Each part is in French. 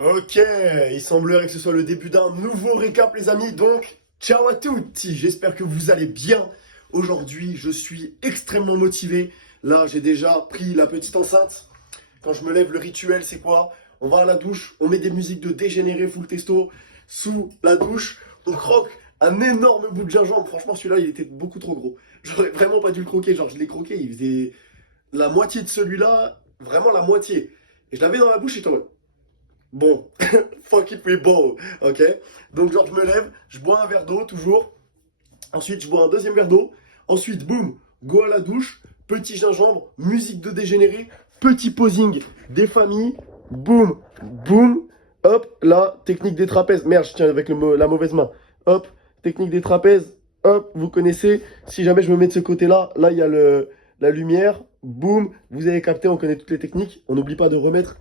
Ok, il semblerait que ce soit le début d'un nouveau récap les amis, donc ciao à tutti, j'espère que vous allez bien. Aujourd'hui je suis extrêmement motivé, là j'ai déjà pris la petite enceinte. Quand je me lève le rituel c'est quoi? On va à la douche, on met des musiques de dégénéré full testo sous la douche, on croque un énorme bout de gingembre, franchement celui-là il était beaucoup trop gros. J'aurais vraiment pas dû le croquer, genre je l'ai croqué, il faisait la moitié de celui-là, vraiment la moitié. Et je l'avais dans la bouche et tout. Bon, fuck it, we ball, ok? Donc genre je me lève, je bois un verre d'eau toujours, ensuite je bois un deuxième verre d'eau, ensuite boum, go à la douche, petit gingembre, musique de dégénéré, petit posing des familles, boum, boum, hop, là, technique des trapèzes, merde, je tiens avec la mauvaise main, hop, technique des trapèzes, hop, vous connaissez, si jamais je me mets de ce côté-là, là il y a la lumière, boum, vous avez capté, on connaît toutes les techniques, on n'oublie pas de remettre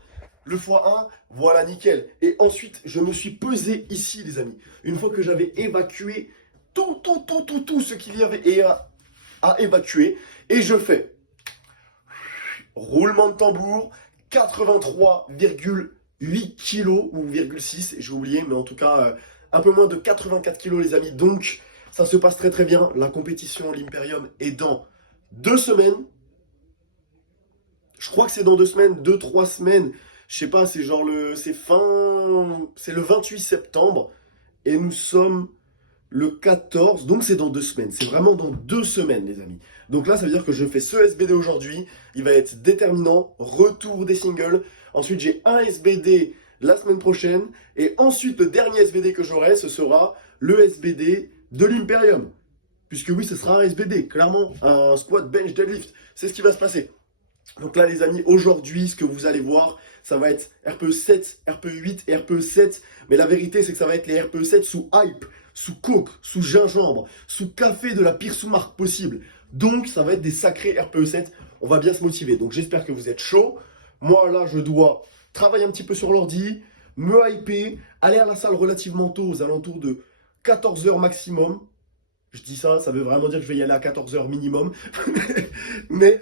le x1, voilà, nickel. Et ensuite, je me suis pesé ici, les amis. Une fois que j'avais évacué tout ce qu'il y avait à évacuer. Et je fais roulement de tambour, 83,8 kilos ou 6, j'ai oublié, mais en tout cas, un peu moins de 84 kilos, les amis. Donc, ça se passe très très bien. La compétition, l'Imperium, est dans 2 semaines. Je crois que c'est dans 2 semaines, 2-3 semaines. Je sais pas, c'est genre c'est le 28 septembre et nous sommes le 14, donc c'est dans 2 semaines. C'est vraiment dans 2 semaines, les amis. Donc là, ça veut dire que je fais ce SBD aujourd'hui. Il va être déterminant. Retour des singles. Ensuite, j'ai un SBD la semaine prochaine. Et ensuite, le dernier SBD que j'aurai, ce sera le SBD de l'Imperium. Puisque oui, ce sera un SBD, clairement, un squat, bench, deadlift. C'est ce qui va se passer. Donc là, les amis, aujourd'hui, ce que vous allez voir, ça va être RPE 7, RPE 8 et RPE 7. Mais la vérité, c'est que ça va être les RPE 7 sous hype, sous coke, sous gingembre, sous café de la pire sous-marque possible. Donc, ça va être des sacrés RPE 7. On va bien se motiver. Donc, j'espère que vous êtes chaud. Moi, là, je dois travailler un petit peu sur l'ordi, me hyper, aller à la salle relativement tôt, aux alentours de 14 h maximum. Je dis ça, ça veut vraiment dire que je vais y aller à 14 h minimum. Mais...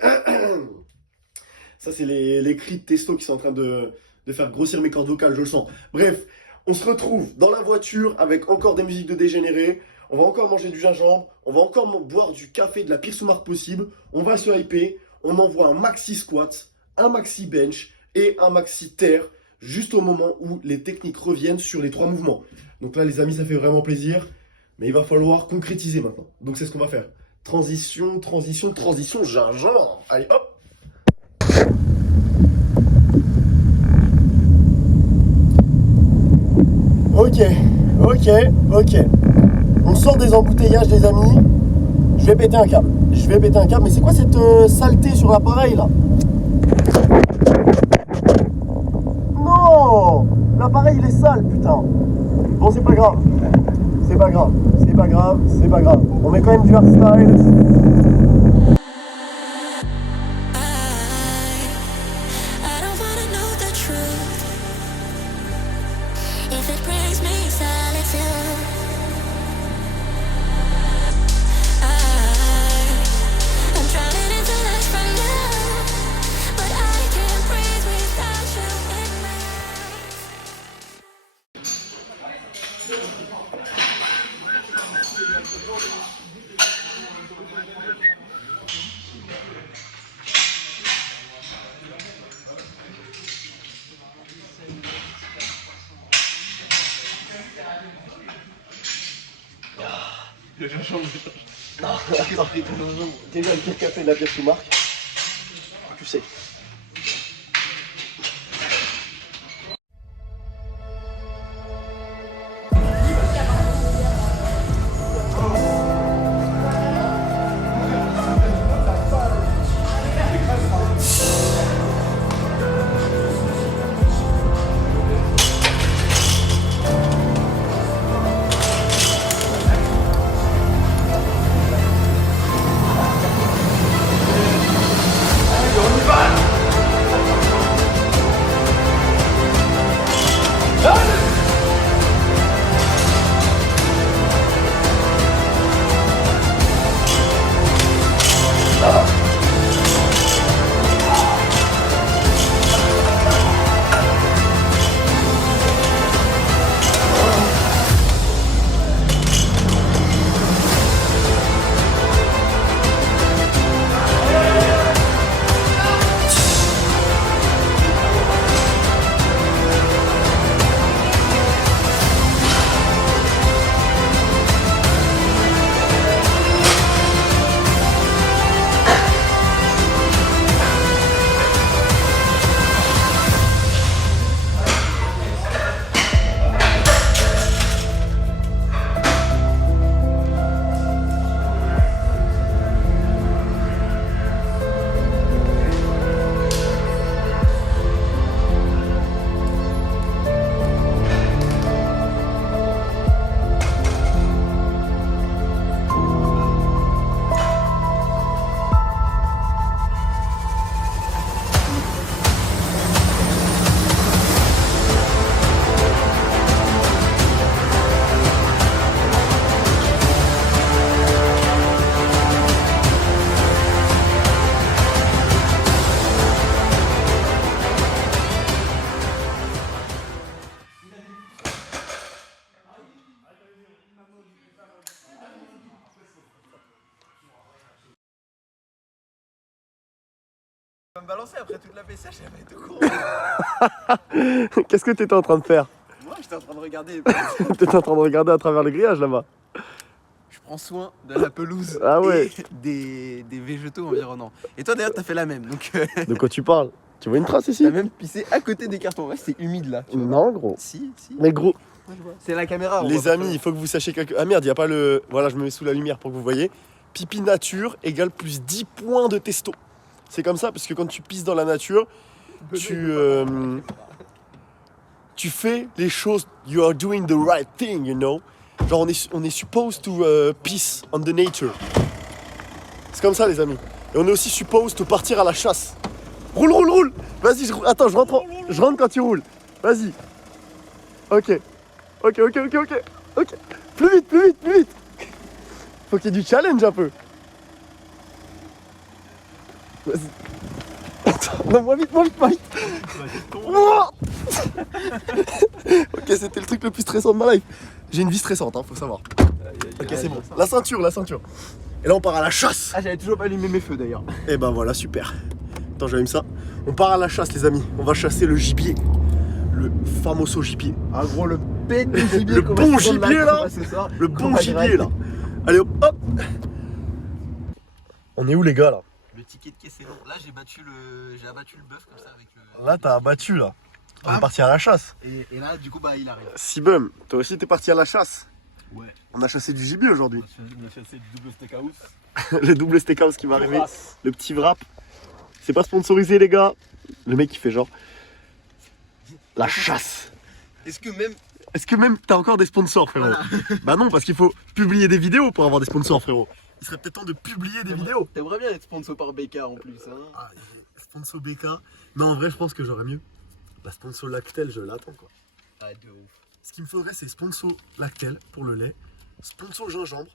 ça, c'est les cris de testo qui sont en train de faire grossir mes cordes vocales, je le sens. Bref, on se retrouve dans la voiture avec encore des musiques de dégénérés. On va encore manger du gingembre. On va encore boire du café de la pire sous-marque possible. On va se hyper. On envoie un maxi squat, un maxi bench et un maxi terre juste au moment où les techniques reviennent sur les 3 mouvements. Donc là, les amis, ça fait vraiment plaisir. Mais il va falloir concrétiser maintenant. Donc c'est ce qu'on va faire. Transition, gingembre. Allez, hop! Ok. On sort des embouteillages, les amis. Je vais péter un câble. Mais c'est quoi cette saleté sur l'appareil, là? Non! L'appareil, il est sale, putain. Bon, c'est pas grave. On met quand même du hardstyle. Le gingembre. Non, déjà le pire café de la pire sous-marque. Tu sais. On y va! me balancer après toute la vaisselle, j'avais été au courant. Qu'est-ce que t'étais en train de faire? Moi, j'étais en train de regarder. T'étais en train de regarder à travers le grillage là-bas. Je prends soin de la pelouse Ah ouais. et des végétaux environnants. Et toi, d'ailleurs, t'as fait la même. Donc, De quoi tu parles? Tu vois une trace ici? t'as même pissé à côté des cartons. Ouais, c'est humide là. Tu vois. Non, gros. Si. Mais gros, C'est la caméra. on les voit pas amis, il faut que vous sachiez quelque... Ah merde, il n'y a pas le... Voilà, je me mets sous la lumière pour que vous voyez. Pipi nature égale plus 10 points de testo. C'est comme ça, parce que quand tu pisses dans la nature, tu fais les choses... You are doing the right thing, you know. Genre, on est supposed to piss on the nature. C'est comme ça, les amis. Et on est aussi supposed to partir à la chasse. Roule, roule, roule. Vas-y, attends, je rentre quand tu roules. Vas-y. Ok. Ok. Plus vite. Faut qu'il y ait du challenge un peu. Vas-y. Attends, non, moins vite. Oh ok, c'était le truc le plus stressant de ma life. J'ai une vie stressante, hein, faut savoir. Ok, c'est bon. La ceinture. Et là, on part à la chasse. Ah, j'avais toujours pas allumé mes feux d'ailleurs. Et ben voilà, super. Attends, j'allume ça. On part à la chasse, les amis. On va chasser le gibier. Le famoso gibier. Ah, gros, le bête de gibier. Le qu'on bon va se prendre gibier, là, là. qu'on va ce soir, Le qu'on bon va gibier, gratter. là. Allez, hop. On est où, les gars, là? Le ticket de caisse est long. Là, j'ai abattu le bœuf comme ça avec le. Là, t'as abattu, là. On est Ah. parti à la chasse. Et là, du coup, bah, il arrive. Sibum, toi aussi, t'es parti à la chasse. Ouais. On a chassé du gibier aujourd'hui. On a chassé du double steakhouse. Le double steakhouse qui va arriver. Le petit wrap. C'est pas sponsorisé, les gars. Le mec, il fait genre. La chasse. Est-ce que même. T'as encore des sponsors, frérot? Bah non, parce qu'il faut publier des vidéos pour avoir des sponsors, frérot. Il serait peut-être temps de publier des vidéos. T'aimerais bien être sponsor par BK en plus, hein. Ah, sponsor BK. Non, en vrai, je pense que j'aurais mieux. La sponsor Lactel, je l'attends, quoi. Ah, de ouf. Ce qu'il me faudrait, c'est sponsor Lactel pour le lait, sponsor gingembre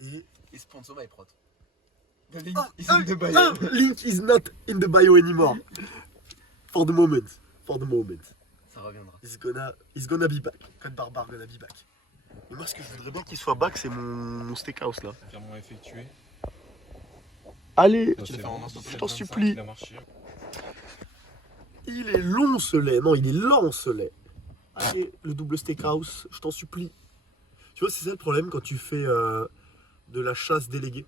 et. Et sponsor MyProt. The link is in the bio. Link is not in the bio anymore. For the moment. Ça reviendra. He's gonna be back. Code barbare gonna be back. Mais moi, ce que je voudrais bien qu'il soit back, c'est mon steakhouse là. Entièrement effectué. Allez, C'est bon, je t'en supplie. Il a marché. Il est long ce lait. Non, il est lent ce lait. Allez, le double steakhouse, je t'en supplie. Tu vois, c'est ça le problème quand tu fais de la chasse déléguée.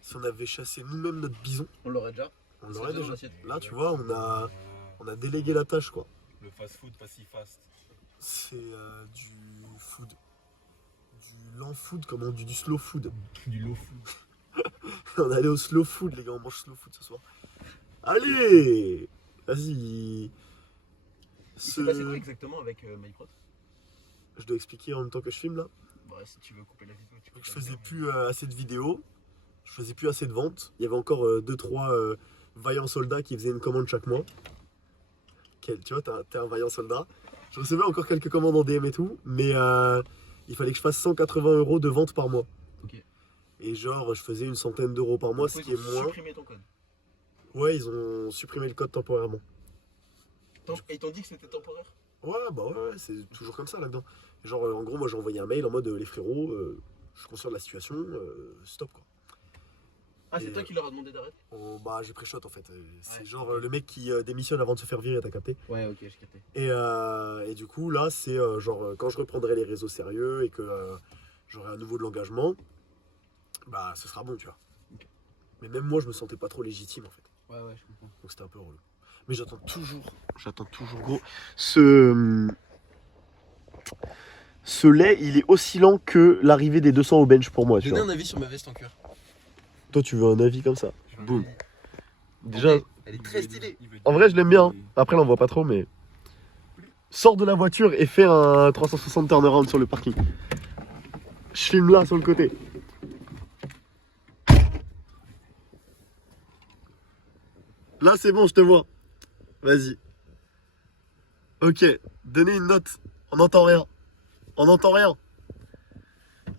Si on avait chassé nous-mêmes notre bison, On l'aurait déjà. on l'aurait C'est déjà. l'assiette. Là, tu vois, on a délégué la tâche, quoi. Le fast food pas si fast. C'est du food. Du lent food, comment on dit, du slow food. Du low food. On est allé au slow food, les gars, on mange slow food ce soir. Allez, vas-y. Il s'est passé quoi exactement avec MyProt? Je dois expliquer en même temps que je filme là. Bah, si tu veux couper la vidéo, tu peux. Je faisais plus assez de vidéos, je faisais plus assez de ventes. Il y avait encore 2-3 vaillants soldats qui faisaient une commande chaque mois. Tu vois, t'es un vaillant soldat. Je recevais encore quelques commandes en DM et tout, mais il fallait que je fasse 180 € de vente par mois. Ok. Et genre, je faisais une centaine d'euros par mois, ce qui est moins. Supprimer ton code. Ouais, ils ont supprimé le code temporairement. Et ils t'ont dit que c'était temporaire? Ouais, bah ouais, c'est toujours comme ça là-dedans. Genre, en gros, moi j'ai envoyé un mail en mode les frérots, je suis conscient de la situation, stop quoi. Ah, c'est Et, toi qui leur as demandé d'arrêter? Bah, j'ai pris shot en fait. C'est Ouais. genre le mec qui démissionne avant de se faire virer, t'as capté. Ouais, ok, j'ai capté. Et du coup, là, c'est genre quand je reprendrai les réseaux sérieux et que j'aurai à nouveau de l'engagement, bah, ce sera bon, tu vois. Ok. Mais même moi, je me sentais pas trop légitime en fait. Ouais, je comprends. Donc c'était un peu relou. Mais j'attends toujours gros. Ce lait, il est aussi lent que l'arrivée des 200 au bench pour moi, tu Donnez vois. un avis sur ma veste en cuir. Toi, tu veux un avis comme ça? Boum. Déjà, Elle est très stylée. en vrai, je l'aime bien. Après, là, on voit pas trop, mais sors de la voiture et fais un 360 turnaround sur le parking. Je filme là, sur le côté. Là, c'est bon, je te vois. Vas-y. Ok, donnez une note. On n'entend rien. Ah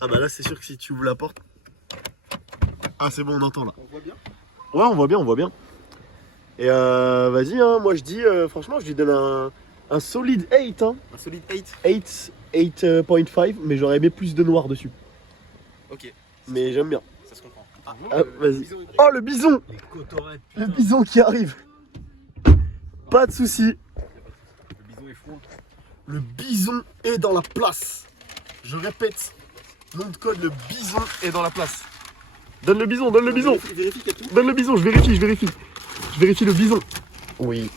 bah là, c'est sûr que si tu ouvres la porte... Ah, c'est bon, on entend là. On voit bien? Ouais, on voit bien. Et vas-y, hein, moi je dis, franchement, je lui donne un solide 8. Hein. Un solide 8. 8.5, mais j'aurais aimé plus de noir dessus. Ok, Mais j'aime bien. ça se comprend. Ah, vas-y. Oh, le bison! Les cotorets, Le putain. bison qui arrive. Pas de souci. Le bison est fou. Le bison est dans la place. Je répète, nom de code, le bison est dans la place. Donne le bison, donne le bison. Vérifie qu'il y a tout. Donne le bison, je vérifie. Je vérifie le bison. Oui.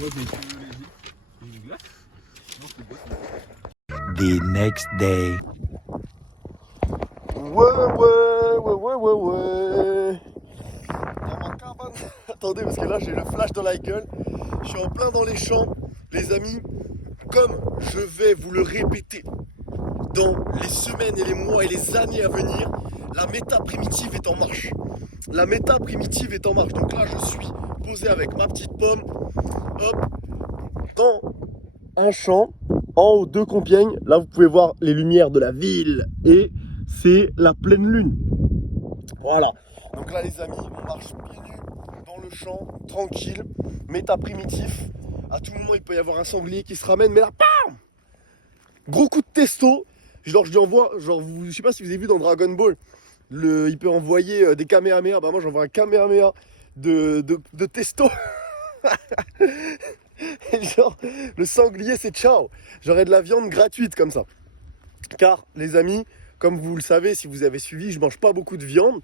Moi, j'ai une glace. Moi, je te bois. The next day. Ouais. Dans ma cabane. Attendez, parce que là, j'ai le flash dans la gueule. Je suis en plein dans les champs. Les amis, comme je vais vous le répéter, dans les semaines et les mois et les années à venir, la méta primitive est en marche. La méta primitive est en marche. Donc là, je suis posé avec ma petite pomme, hop, dans un champ, en haut de Compiègne. Là, vous pouvez voir les lumières de la ville et c'est la pleine lune. Voilà. Donc là, les amis, on marche pieds nus dans le champ, tranquille, méta primitif. À tout moment, il peut y avoir un sanglier qui se ramène, mais là, bam! Gros coup de testo. Genre, je lui envoie, je sais pas si vous avez vu dans Dragon Ball, il peut envoyer des Kamehameha. Bah, moi, j'envoie un Kamehameha de testo. Et genre, le sanglier, c'est ciao. J'aurai de la viande gratuite comme ça. Car, les amis, comme vous le savez, si vous avez suivi, je mange pas beaucoup de viande.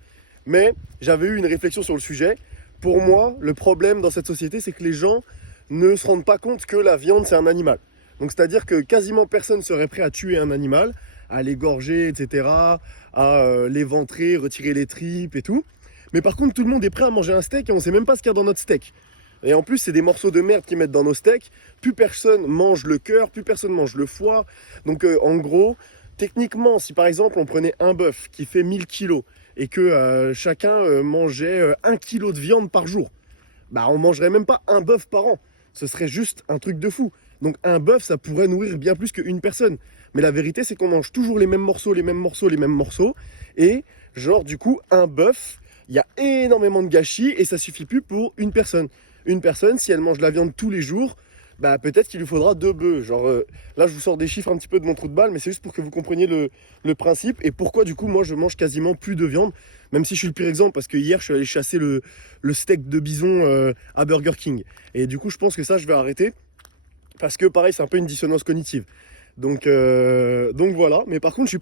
Mais j'avais eu une réflexion sur le sujet. Pour moi, le problème dans cette société, c'est que les gens ne se rendent pas compte que la viande, c'est un animal. Donc, c'est-à-dire que quasiment personne serait prêt à tuer un animal, à l'égorger, etc., à l'éventrer, retirer les tripes et tout. Mais par contre, tout le monde est prêt à manger un steak et on ne sait même pas ce qu'il y a dans notre steak. Et en plus, c'est des morceaux de merde qu'ils mettent dans nos steaks. Plus personne mange le cœur, plus personne mange le foie. Donc, en gros, techniquement, si par exemple, on prenait un bœuf qui fait 1000 kilos et que chacun mangeait 1 kilo de viande par jour, bah, on mangerait même pas un bœuf par an. Ce serait juste un truc de fou. Donc un bœuf, ça pourrait nourrir bien plus qu'une personne. Mais la vérité, c'est qu'on mange toujours les mêmes morceaux. Et genre, du coup, un bœuf, il y a énormément de gâchis et ça suffit plus pour une personne. Une personne, si elle mange de la viande tous les jours, bah peut-être qu'il lui faudra 2 bœufs. Genre, là, je vous sors des chiffres un petit peu de mon trou de balle, mais c'est juste pour que vous compreniez le principe et pourquoi, du coup, moi, je mange quasiment plus de viande. Même si je suis le pire exemple, parce que hier, je suis allé chasser le steak de bison à Burger King. Et du coup, je pense que ça, je vais arrêter. Parce que pareil, c'est un peu une dissonance cognitive. Donc voilà. Mais par contre, je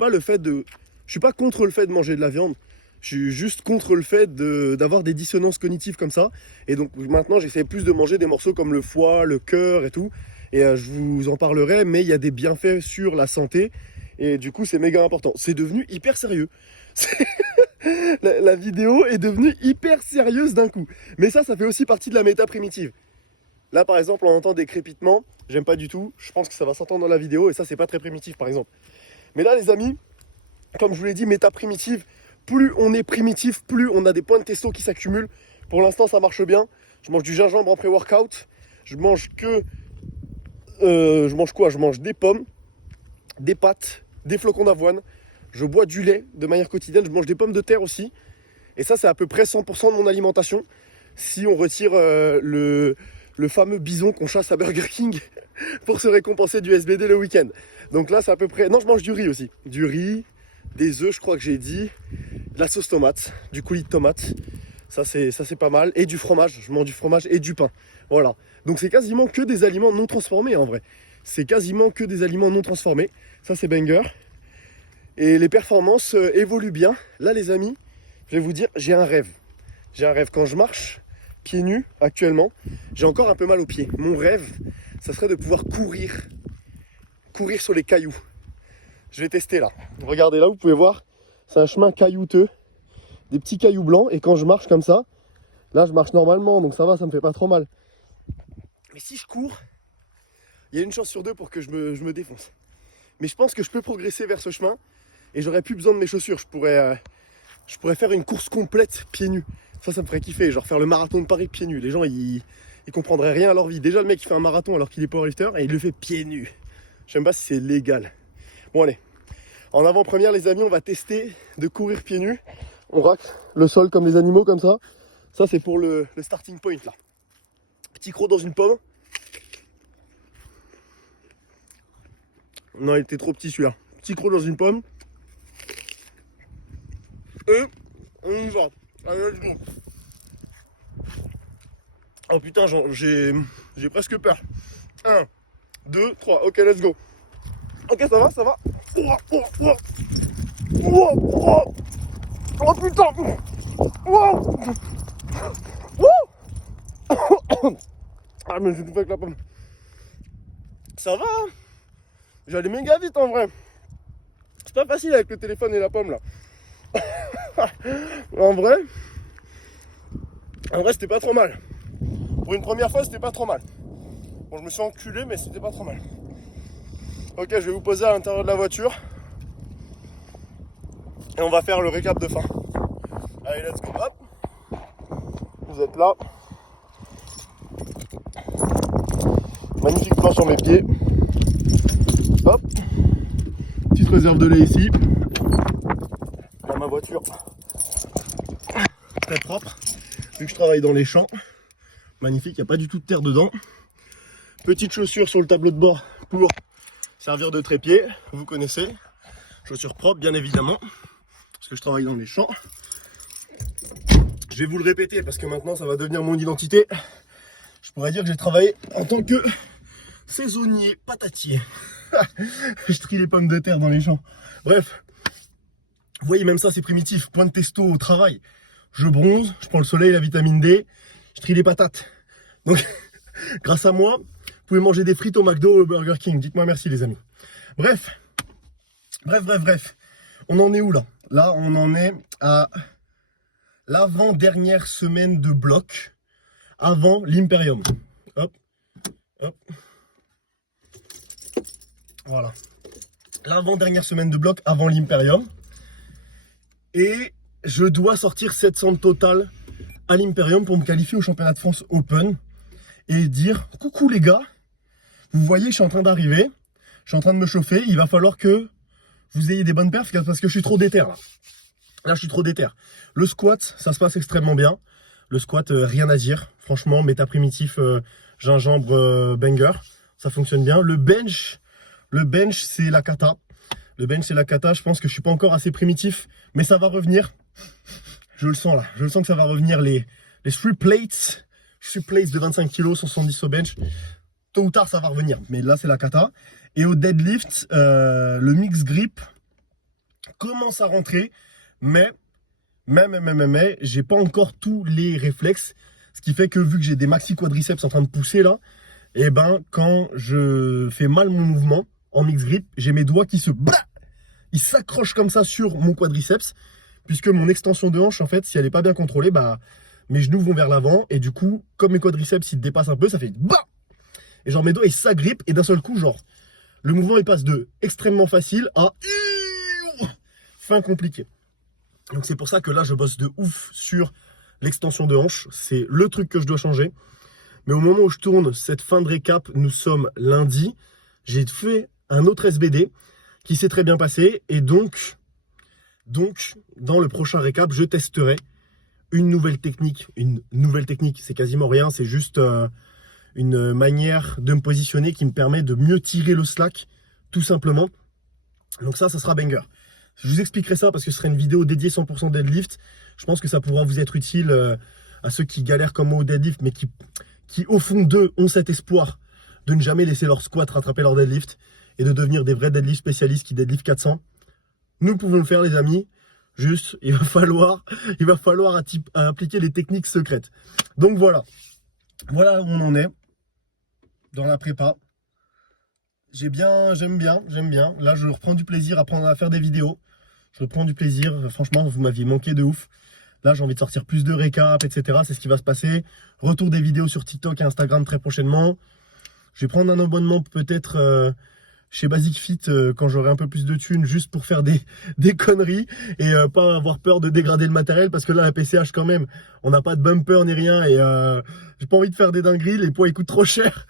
suis pas contre le fait de manger de la viande. Je suis juste contre le fait d'avoir des dissonances cognitives comme ça. Et donc maintenant, j'essaie plus de manger des morceaux comme le foie, le cœur et tout. Et je vous en parlerai, mais il y a des bienfaits sur la santé. Et du coup, c'est méga important. C'est devenu hyper sérieux. La vidéo est devenue hyper sérieuse d'un coup. Mais ça fait aussi partie de la méta primitive. Là, par exemple, on entend des crépitements. J'aime pas du tout. Je pense que ça va s'entendre dans la vidéo. Et ça, c'est pas très primitif, par exemple. Mais là, les amis, comme je vous l'ai dit, méta primitive. Plus on est primitif, plus on a des points de testo qui s'accumulent. Pour l'instant, ça marche bien. Je mange du gingembre en pré-workout. Je mange quoi? Je mange des pommes, des pâtes, des flocons d'avoine. Je bois du lait de manière quotidienne. Je mange des pommes de terre aussi. Et ça, c'est à peu près 100% de mon alimentation. Si on retire le fameux bison qu'on chasse à Burger King pour se récompenser du SBD le week-end. Donc là, c'est à peu près... Non, je mange du riz aussi. Du riz, des œufs, je crois que j'ai dit. De la sauce tomate, du coulis de tomate. Ça, c'est pas mal. Et du fromage. Je mange du fromage et du pain. Voilà. Donc c'est quasiment que des aliments non transformés en vrai. C'est quasiment que des aliments non transformés. Ça, c'est banger. Et les performances évoluent bien. Là, les amis, je vais vous dire, j'ai un rêve. J'ai un rêve. Quand je marche pieds nus actuellement, j'ai encore un peu mal aux pieds. Mon rêve, ça serait de pouvoir courir sur les cailloux. Je vais tester là. Regardez là, vous pouvez voir, c'est un chemin caillouteux, des petits cailloux blancs. Et quand je marche comme ça, là je marche normalement, donc ça va, ça me fait pas trop mal. Mais si je cours, il y a une chance sur 2 pour que je me défonce. Mais je pense que je peux progresser vers ce chemin et j'aurais plus besoin de mes chaussures. Je pourrais faire une course complète pieds nus. Ça me ferait kiffer, genre faire le marathon de Paris pieds nus. Les gens, ils comprendraient rien à leur vie. Déjà, le mec, il fait un marathon alors qu'il est powerlifter et il le fait pieds nus. Je sais même pas si c'est légal. Bon, allez. En avant-première, les amis, on va tester de courir pieds nus. On racle le sol comme les animaux, comme ça. Ça, c'est pour le starting point, là. Petit croc dans une pomme. Non, il était trop petit, celui-là. Petit croc dans une pomme. Et on y va. Allez, let's go. Oh putain, j'ai presque peur. 1, 2, 3, ok, let's go. Ok, ça va, ça va. Oh putain. Ah mais j'ai tout fait avec la pomme. Ça va hein. J'allais méga vite en vrai. C'est pas facile avec le téléphone et la pomme là. En vrai c'était pas trop mal. Pour une première fois c'était pas trop mal. Bon je me suis enculé mais c'était pas trop mal. Ok, je vais vous poser à l'intérieur de la voiture. Et on va faire le récap de fin. Allez, let's go. Hop. Vous êtes là. Magnifique plan sur mes pieds. Hop. Petite réserve de lait ici. Dans ma voiture. Très propre. Vu que je travaille dans les champs. Magnifique, il n'y a pas du tout de terre dedans. Petite chaussure sur le tableau de bord pour servir de trépied. Vous connaissez. Chaussures propres, bien évidemment. Parce que je travaille dans les champs. Je vais vous le répéter parce que maintenant ça va devenir mon identité. Je pourrais dire que j'ai travaillé en tant que saisonnier patatier. Je trie les pommes de terre dans les champs. Bref, vous voyez, même ça c'est primitif. Point de testo au travail. Je bronze, je prends le soleil, la vitamine D, je trie les patates. Donc, grâce à moi, vous pouvez manger des frites au McDo ou au Burger King. Dites-moi merci les amis. Bref. On en est où là? Là, on en est à l'avant-dernière semaine de bloc avant l'Imperium. Hop. Voilà. L'avant-dernière semaine de bloc avant l'Imperium. Et je dois sortir 700 total à l'Imperium pour me qualifier au championnat de France Open. Et dire, coucou les gars, vous voyez, je suis en train d'arriver. Je suis en train de me chauffer. Il va falloir que vous ayez des bonnes perfs parce que je suis trop déter là. Là, je suis trop déter. Le squat, ça se passe extrêmement bien. Le squat, rien à dire. Franchement, méta primitif, gingembre, banger. Ça fonctionne bien. Le bench, c'est la cata. Je pense que je suis pas encore assez primitif, mais ça va revenir. Je le sens là. Je le sens que ça va revenir. Les 3 plates de 25 kg, 170 au bench. Tôt ou tard, ça va revenir. Mais là, c'est la cata. Et au deadlift, le mix grip commence à rentrer. Mais, j'ai pas encore tous les réflexes. Ce qui fait que vu que j'ai des maxi quadriceps en train de pousser là, et ben quand je fais mal mon mouvement en mix grip, j'ai mes doigts qui ils s'accrochent comme ça sur mon quadriceps. Puisque mon extension de hanche, en fait, si elle est pas bien contrôlée, bah mes genoux vont vers l'avant. Et du coup, comme mes quadriceps ils dépassent un peu, ça fait bah. Et genre mes doigts ils s'agrippent et d'un seul coup, genre le mouvement il passe de extrêmement facile à fin compliqué. Donc c'est pour ça que là je bosse de ouf sur l'extension de hanche. C'est le truc que je dois changer. Mais au moment où je tourne cette fin de récap, nous sommes lundi. J'ai fait un autre SBD qui s'est très bien passé. Et donc dans le prochain récap, je testerai une nouvelle technique. Une nouvelle technique, c'est quasiment rien. C'est juste une manière de me positionner qui me permet de mieux tirer le slack, tout simplement. Donc ça sera banger. Je vous expliquerai ça parce que ce sera une vidéo dédiée 100% deadlift. Je pense que ça pourra vous être utile à ceux qui galèrent comme moi au deadlift, mais qui au fond d'eux ont cet espoir de ne jamais laisser leur squat rattraper leur deadlift et de devenir des vrais deadlift spécialistes qui deadlift 400. Nous pouvons le faire les amis. Juste, il va falloir appliquer les techniques secrètes. Donc voilà. Voilà où on en est dans la prépa. J'aime bien. Là, je reprends du plaisir à faire des vidéos. Je reprends du plaisir. Franchement, vous m'aviez manqué de ouf. Là, j'ai envie de sortir plus de récaps, etc. C'est ce qui va se passer. Retour des vidéos sur TikTok et Instagram très prochainement. Je vais prendre un abonnement peut-être chez Basic Fit quand j'aurai un peu plus de thunes, juste pour faire des conneries et pas avoir peur de dégrader le matériel. Parce que là, la PCH, quand même, on n'a pas de bumper ni rien. Et j'ai pas envie de faire des dingueries. Les poids, ils coûtent trop cher.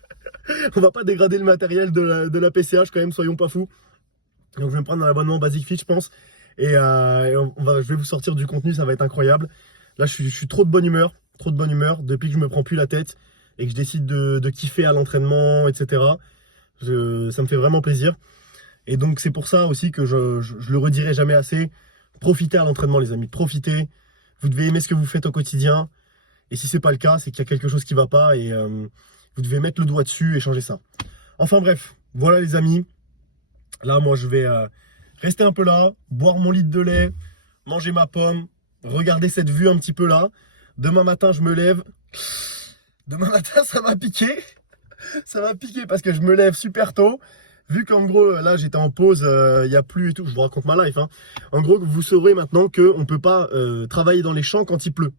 On va pas dégrader le matériel de la PCH quand même, soyons pas fous. Donc je vais me prendre un abonnement Basic Fit je pense. Et je vais vous sortir du contenu, ça va être incroyable. Là je suis trop de bonne humeur depuis que je me prends plus la tête et que je décide de kiffer à l'entraînement, etc. Ça me fait vraiment plaisir. Et donc c'est pour ça aussi que je le redirai jamais assez. Profitez à l'entraînement les amis, profitez. vous devez aimer ce que vous faites au quotidien. Et si c'est pas le cas, c'est qu'il y a quelque chose qui va pas et vous devez mettre le doigt dessus et changer ça. Enfin bref, voilà les amis. Là, moi, je vais rester un peu là, boire mon litre de lait, manger ma pomme, regarder cette vue un petit peu là. Demain matin, je me lève. Demain matin, ça m'a piqué. Ça m'a piqué parce que je me lève super tôt. Vu qu'en gros, là, j'étais en pause, il n'y a plus et tout. Je vous raconte ma life. Hein. En gros, vous saurez maintenant qu'on ne peut pas travailler dans les champs quand il pleut.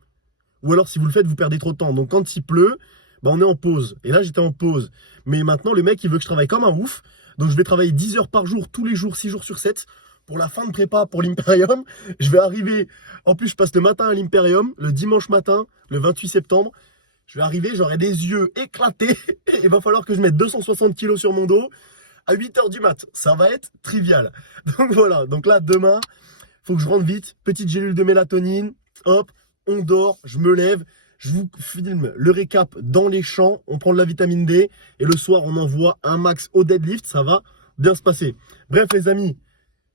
Ou alors, si vous le faites, vous perdez trop de temps. Donc, quand il pleut, bah, on est en pause. Et là, j'étais en pause. Mais maintenant, le mec, il veut que je travaille comme un ouf. Donc, je vais travailler 10 heures par jour, tous les jours, 6 jours sur 7. Pour la fin de prépa pour l'Imperium. Je vais arriver. En plus, je passe le matin à l'Imperium, le dimanche matin, le 28 septembre. Je vais arriver, j'aurai des yeux éclatés. Et il va falloir que je mette 260 kilos sur mon dos à 8 heures du mat. Ça va être trivial. Donc voilà. Donc là, demain, faut que je rentre vite. Petite gélule de mélatonine. Hop, on dort, je me lève. Je vous filme le récap dans les champs. On prend de la vitamine D. Et le soir, on envoie un max au deadlift. Ça va bien se passer. Bref, les amis,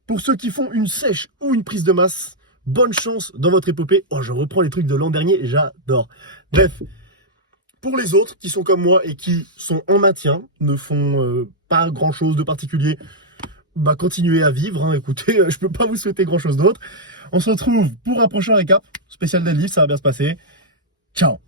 pour ceux qui font une sèche ou une prise de masse, bonne chance dans votre épopée. Oh, je reprends les trucs de l'an dernier. J'adore. Bref. Pour les autres qui sont comme moi et qui sont en maintien, ne font pas grand chose de particulier, bah continuez à vivre. Hein. Écoutez, je peux pas vous souhaiter grand chose d'autre. On se retrouve pour un prochain récap spécial deadlift, ça va bien se passer. Ciao.